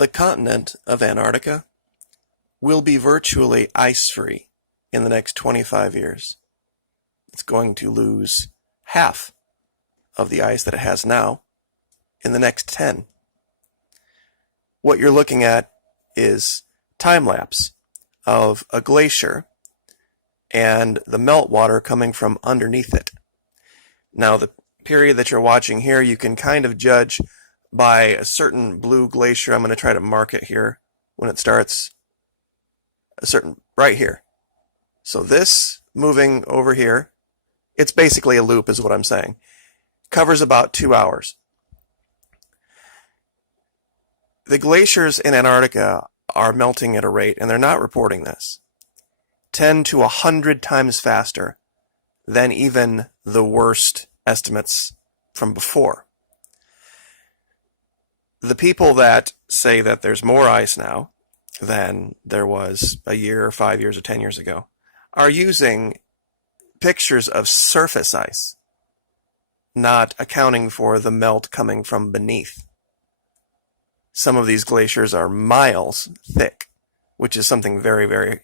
The continent of Antarctica will be virtually ice-free in the next 25 years. It's going to lose half of the ice that it has now in the next 10. What you're looking at is time-lapse of a glacier and the meltwater coming from underneath it. Now, the period that you're watching here, you can kind of judge by a certain blue glacier. I'm going to try to mark it here when it starts. Right here. So this moving over here, it's basically a loop is what I'm saying. Covers about 2 hours. The glaciers in Antarctica are melting at a rate, and they're not reporting this, 10 to 100 times faster than even the worst estimates from before. The people that say that there's more ice now than there was a year or 5 years or 10 years ago are using pictures of surface ice, not accounting for the melt coming from beneath. Some of these glaciers are miles thick, which is something very, very,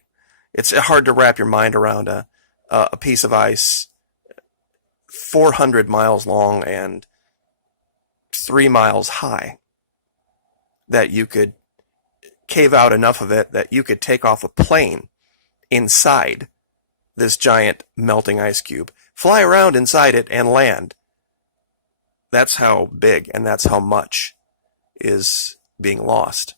it's hard to wrap your mind around a piece of ice 400 miles long and 3 miles high that you could cave out enough of it that you could take off a plane inside this giant melting ice cube, fly around inside it, and land. That's how big and that's how much is being lost.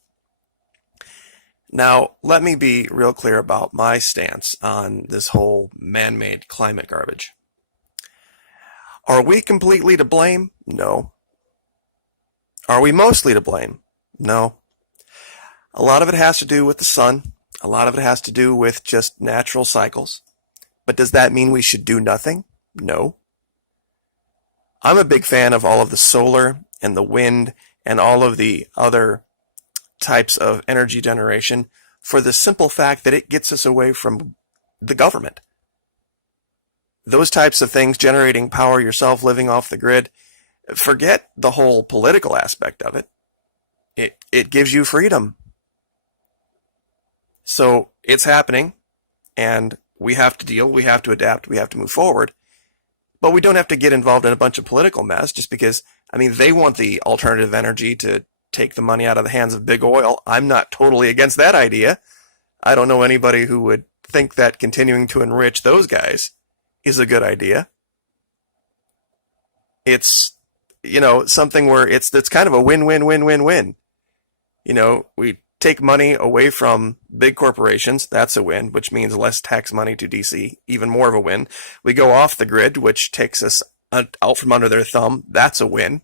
Now, let me be real clear about my stance on this whole man-made climate garbage. Are we completely to blame? No. Are we mostly to blame? No. A lot of it has to do with the sun. A lot of it has to do with just natural cycles. But does that mean we should do nothing? No. I'm a big fan of all of the solar and the wind and all of the other types of energy generation for the simple fact that it gets us away from the government. Those types of things, generating power yourself, living off the grid, forget the whole political aspect of it. It gives you freedom. So it's happening, and we have to deal, we have to adapt, we have to move forward. But we don't have to get involved in a bunch of political mess just because, they want the alternative energy to take the money out of the hands of big oil. I'm not totally against that idea. I don't know anybody who would think that continuing to enrich those guys is a good idea. It's, something where it's kind of a win-win-win-win-win. We take money away from big corporations, that's a win, which means less tax money to DC, even more of a win. We go off the grid, which takes us out from under their thumb, that's a win.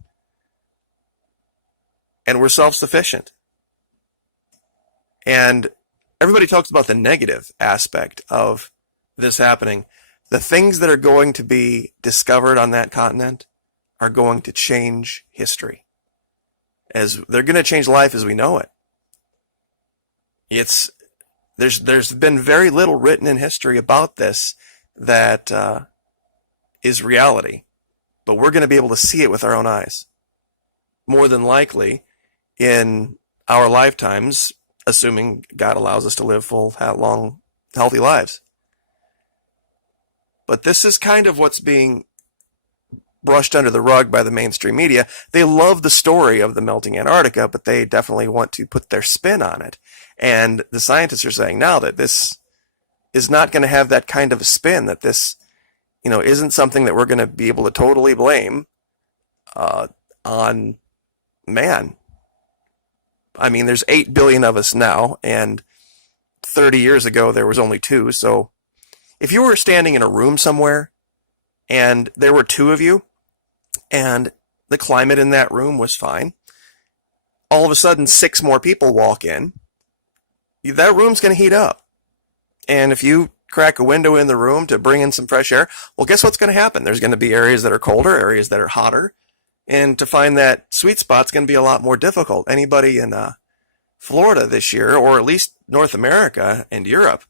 And we're self-sufficient. And everybody talks about the negative aspect of this happening. The things that are going to be discovered on that continent are going to change history. As they're going to change life as we know it. There's been very little written in history about this that is reality, but we're going to be able to see it with our own eyes. More than likely, in our lifetimes, assuming God allows us to live full, long, healthy lives. But this is kind of what's being brushed under the rug by the mainstream media. They love the story of the melting Antarctica, but they definitely want to put their spin on it. And the scientists are saying now that this is not going to have that kind of a spin, that this, isn't something that we're going to be able to totally blame on man. There's 8 billion of us now, and 30 years ago there was only 2. So if you were standing in a room somewhere and there were 2 of you, and the climate in that room was fine, all of a sudden 6 more people walk in, that room's going to heat up. And if you crack a window in the room to bring in some fresh air, well, guess what's going to happen? There's going to be areas that are colder, areas that are hotter. And to find that sweet spot's going to be a lot more difficult. Anybody in Florida this year, or at least North America and Europe,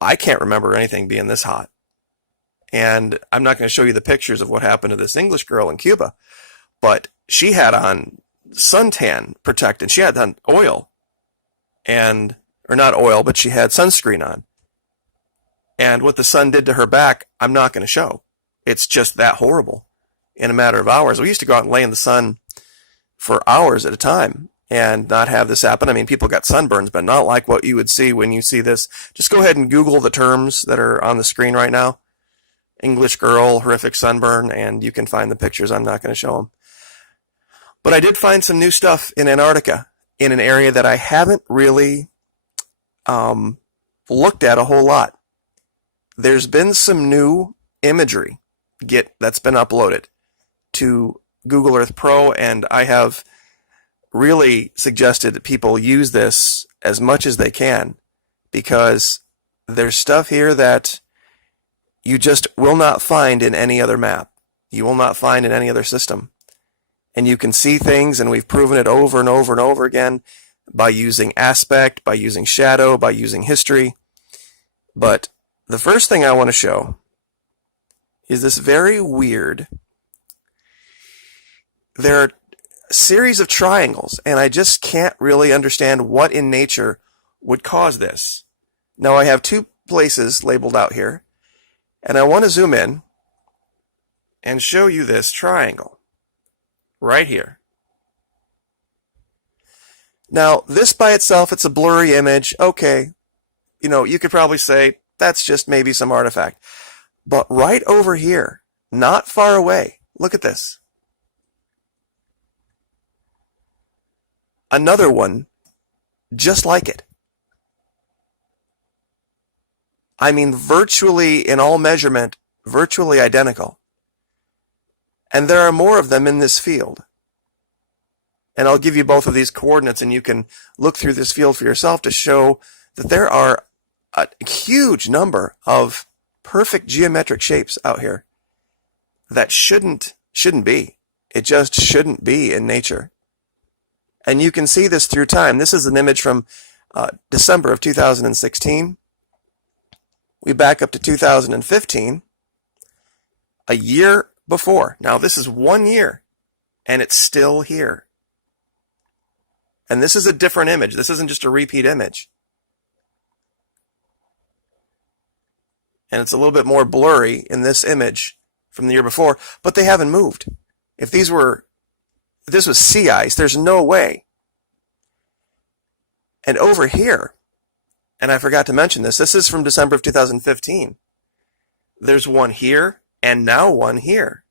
I can't remember anything being this hot. And I'm not going to show you the pictures of what happened to this English girl in Cuba, but she had on suntan protectant. She had on oil or not oil, but she had sunscreen on. And what the sun did to her back, I'm not going to show. It's just that horrible in a matter of hours. We used to go out and lay in the sun for hours at a time and not have this happen. I mean, people got sunburns, but not like what you would see when you see this. Just go ahead and Google the terms that are on the screen right now. English girl, horrific sunburn, and you can find the pictures. I'm not going to show them. But I did find some new stuff in Antarctica in an area that I haven't really looked at a whole lot. There's been some new imagery that's been uploaded to Google Earth Pro, and I have really suggested that people use this as much as they can, because there's stuff here that you just will not find in any other map. You will not find in any other system. And you can see things, and we've proven it over and over and over again by using aspect, by using shadow, by using history. But the first thing I want to show is this very weird. There are a series of triangles, and I just can't really understand what in nature would cause this. Now I have two places labeled out here, and I want to zoom in and show you this triangle right here. Now, this by itself, it's a blurry image. Okay, you could probably say that's just maybe some artifact. But right over here, not far away, look at this. Another one just like it. I mean, virtually in all measurement, virtually identical. And there are more of them in this field. And I'll give you both of these coordinates, and you can look through this field for yourself to show that there are a huge number of perfect geometric shapes out here that shouldn't be. It just shouldn't be in nature. And you can see this through time. This is an image from December of 2016. We back up to 2015, a year before. Now this is 1 year, and it's still here. And this is a different image. This isn't just a repeat image. And it's a little bit more blurry in this image from the year before, but they haven't moved. If this was sea ice, there's no way. And over here, and I forgot to mention this is from December of 2015. There's one here, and now one here.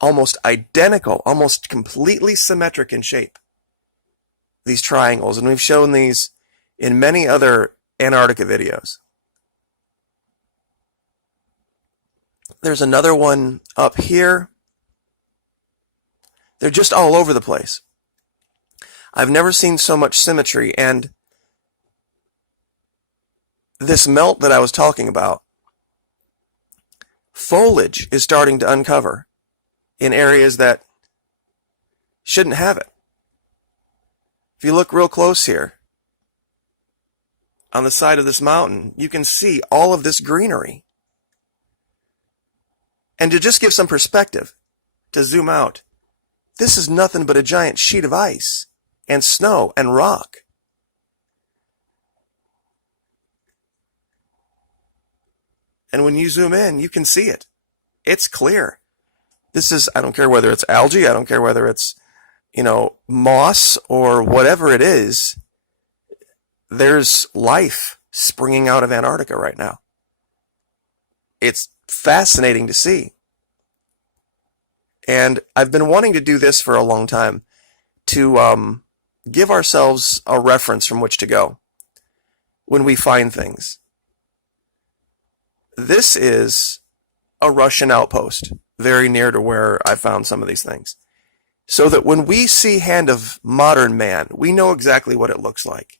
Almost identical, almost completely symmetric in shape. These triangles, and we've shown these in many other Antarctica videos. There's another one up here. They're just all over the place. I've never seen so much symmetry, and this melt that I was talking about, foliage is starting to uncover in areas that shouldn't have it. If you look real close here, on the side of this mountain, you can see all of this greenery. And to just give some perspective, to zoom out, this is nothing but a giant sheet of ice and snow and rock. And when you zoom in, you can see it. It's clear. This is, I don't care whether it's algae, I don't care whether it's, moss or whatever it is. There's life springing out of Antarctica right now. It's fascinating to see. And I've been wanting to do this for a long time, to give ourselves a reference from which to go when we find things. This is a Russian outpost, very near to where I found some of these things. So that when we see hand of modern man, we know exactly what it looks like.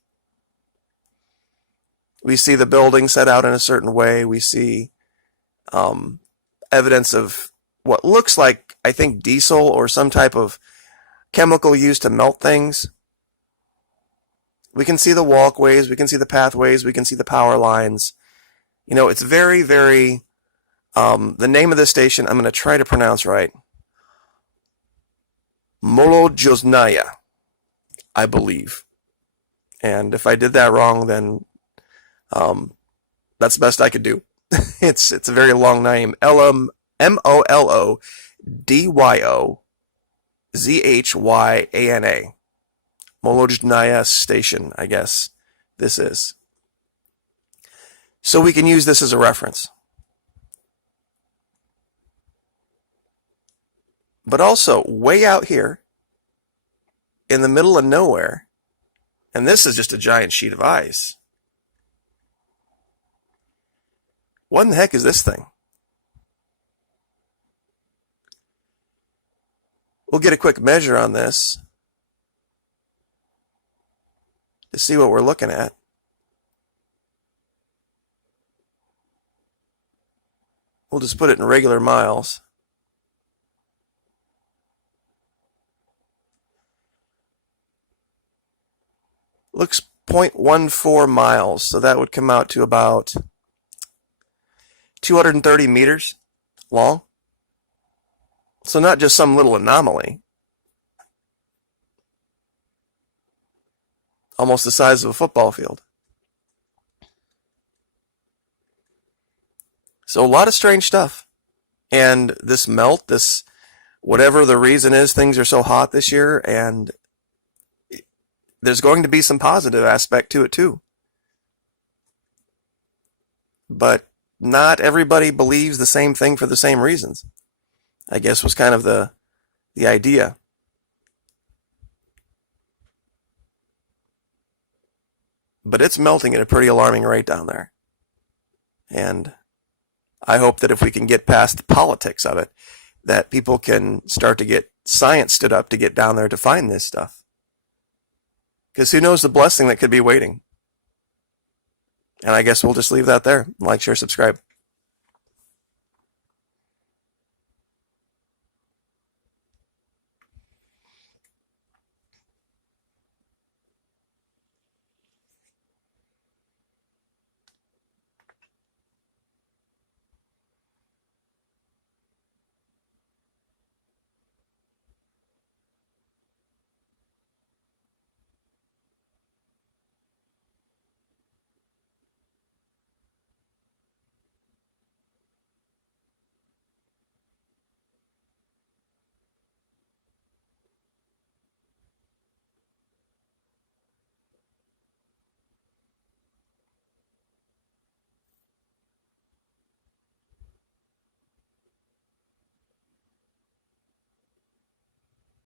We see the building set out in a certain way. We see evidence of what looks like, I think, diesel or some type of chemical used to melt things. We can see the walkways. We can see the pathways. We can see the power lines. It's very, very, the name of this station, I'm going to try to pronounce right. Molodjoznaya, I believe. And if I did that wrong, then that's the best I could do. It's a very long name. Molodyozyana. Molodjoznaya Station, I guess this is. So we can use this as a reference. But also, way out here, in the middle of nowhere, and this is just a giant sheet of ice. What in the heck is this thing? We'll get a quick measure on this to see what we're looking at. We'll just put it in regular miles. Looks 0.14 miles, so that would come out to about 230 meters long. So not just some little anomaly. Almost the size of a football field. So a lot of strange stuff. And this melt, this whatever the reason is, things are so hot this year, and there's going to be some positive aspect to it too. But not everybody believes the same thing for the same reasons, I guess was kind of the idea. But it's melting at a pretty alarming rate down there. And I hope that if we can get past the politics of it, that people can start to get science stood up to get down there to find this stuff. Because who knows the blessing that could be waiting. And I guess we'll just leave that there. Like, share, subscribe.